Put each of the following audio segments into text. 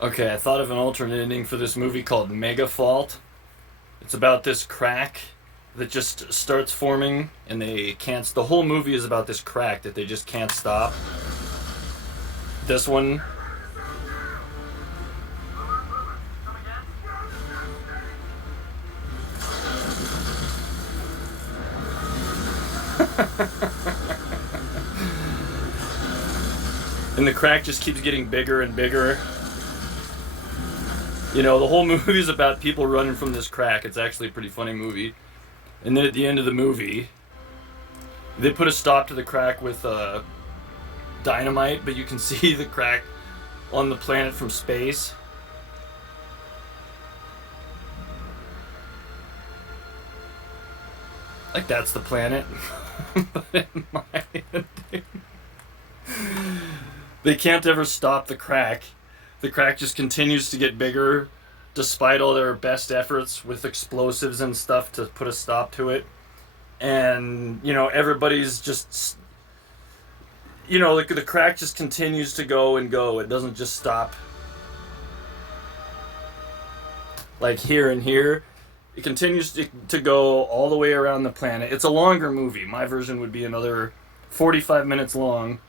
Okay, I thought of an alternate ending for this movie called MEGAFAULT. It's about this crack that just starts forming, and they can't. The whole movie is about this crack that they just can't stop. This one, and the crack just keeps getting bigger and bigger. You know, the whole movie is about people running from this crack. It's actually a pretty funny movie. And then at the end of the movie, they put a stop to the crack with dynamite, but you can see the crack on the planet from space. Like that's the planet. But in my opinion, they can't ever stop the crack. The crack just continues to get bigger despite all their best efforts with explosives and stuff to put a stop to it. And, you know, everybody's just, you know, like the crack just continues to go and go. It doesn't just stop like here and here. It continues to go all the way around the planet. It's a longer movie. My version would be another 45 minutes long,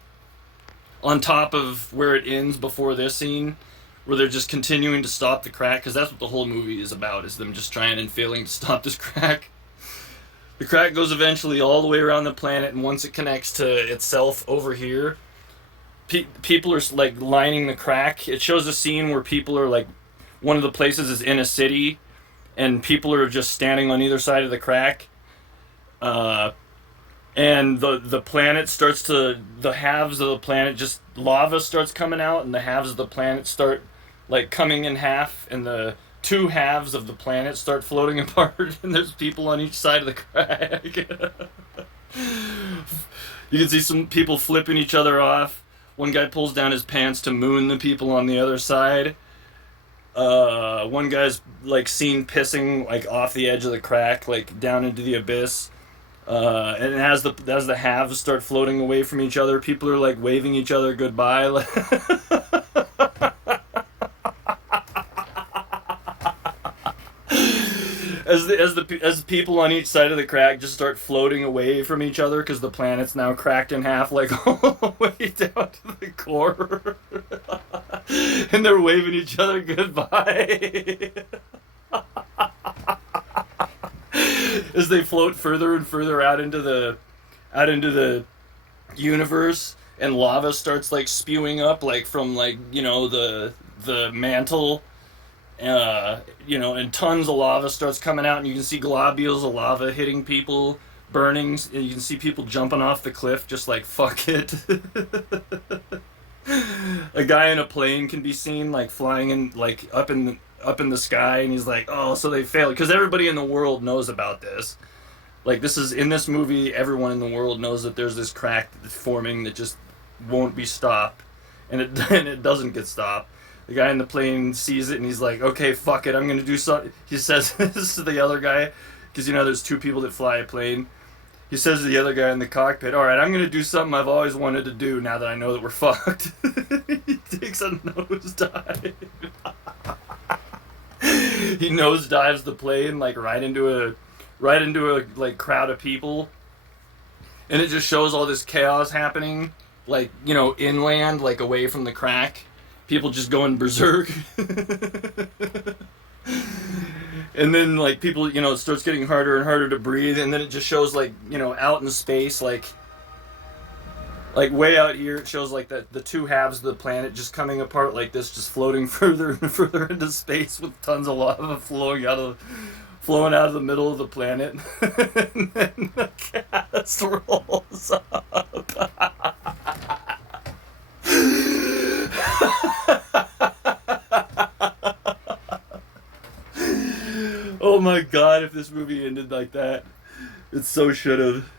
on top of where it ends before this scene, where they're just continuing to stop the crack, because that's what the whole movie is about, is them just trying and failing to stop this crack. The crack goes eventually all the way around the planet, and once it connects to itself over here, people are like lining the crack. It shows a scene where people are like, one of the places is in a city, and people are just standing on either side of the crack. And the planet starts to, the halves of the planet, just lava starts coming out, and the halves of the planet start like coming in half, and the two halves of the planet start floating apart, and there's people on each side of the crack. You can see some people flipping each other off. One guy pulls down his pants to moon the people on the other side. One guy's like seen pissing like off the edge of the crack, like down into the abyss. And as the halves start floating away from each other, people are like waving each other goodbye. As people on each side of the crack just start floating away from each other because the planet's now cracked in half, like all the way down to the core, and they're waving each other goodbye. As they float further and further out into the universe, and lava starts like spewing up, like from like, you know, the mantle, you know, and tons of lava starts coming out, and you can see globules of lava hitting people, burning, and you can see people jumping off the cliff just like fuck it. A guy in a plane can be seen like flying in, like up in the sky, and he's like, oh, so they failed, because everybody in the world knows about this. Like, this is, in this movie, everyone in the world knows that there's this crack that's forming that just won't be stopped, and it doesn't get stopped. The guy in the plane sees it, and he's like, okay, fuck it, I'm gonna do something. He says this to the other guy, because, you know, there's two people that fly a plane. He says to the other guy in the cockpit, all right, I'm gonna do something I've always wanted to do now that I know that we're fucked. He takes a nosedive. He nosedives the plane like right into a like crowd of people, and it just shows all this chaos happening, like, you know, inland, like away from the crack, people just going berserk. And then like people, you know, it starts getting harder and harder to breathe, and then it just shows like, you know, out in space, like way out here, it shows like the two halves of the planet just coming apart like this, just floating further and further into space with tons of lava flowing out of the middle of the planet. And then the cast rolls up. Oh my god, if this movie ended like that, it so should have.